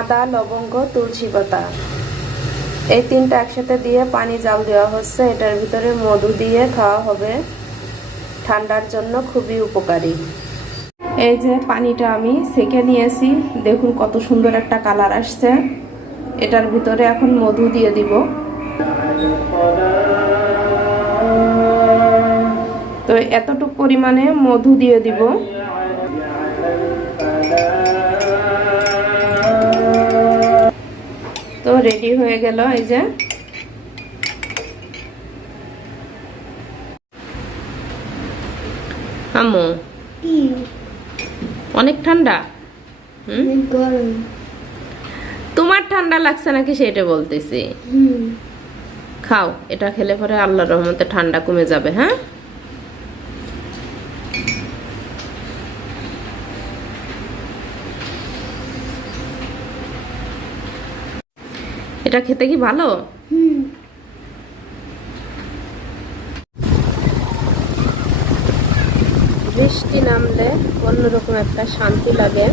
আদা, লবঙ্গ, তুলসী পাতা। এই তিনটা একসাথে দিয়ে পানি জাল দেওয়া হচ্ছে। এটার ভিতরে মধু দিয়ে খাওয়া হবে। ঠান্ডার জন্য খুবই উপকারী। এই যে পানিটা আমি সেকে নিয়েছি। দেখুন কত সুন্দর একটা কালার আসছে। এটার ভিতরে এখন মধু দিয়ে দিব। তো এতটুকু পরিমাণে মধু দিয়ে দিব। রেডি হয়ে গেল এই যে। আম্মু। অনেক ঠান্ডা? হুম? অনেক গরম। তোমার ঠান্ডা লাগছে নাকি সেটা বলতেছি। হুম। খাও এটা খেলে পরে আল্লাহর রহমতে ঠান্ডা কমে যাবে হ্যাঁ? এটা খেতে কি ভালো? বৃষ্টি নামলে অন্যরকম একটা শান্তি লাগে।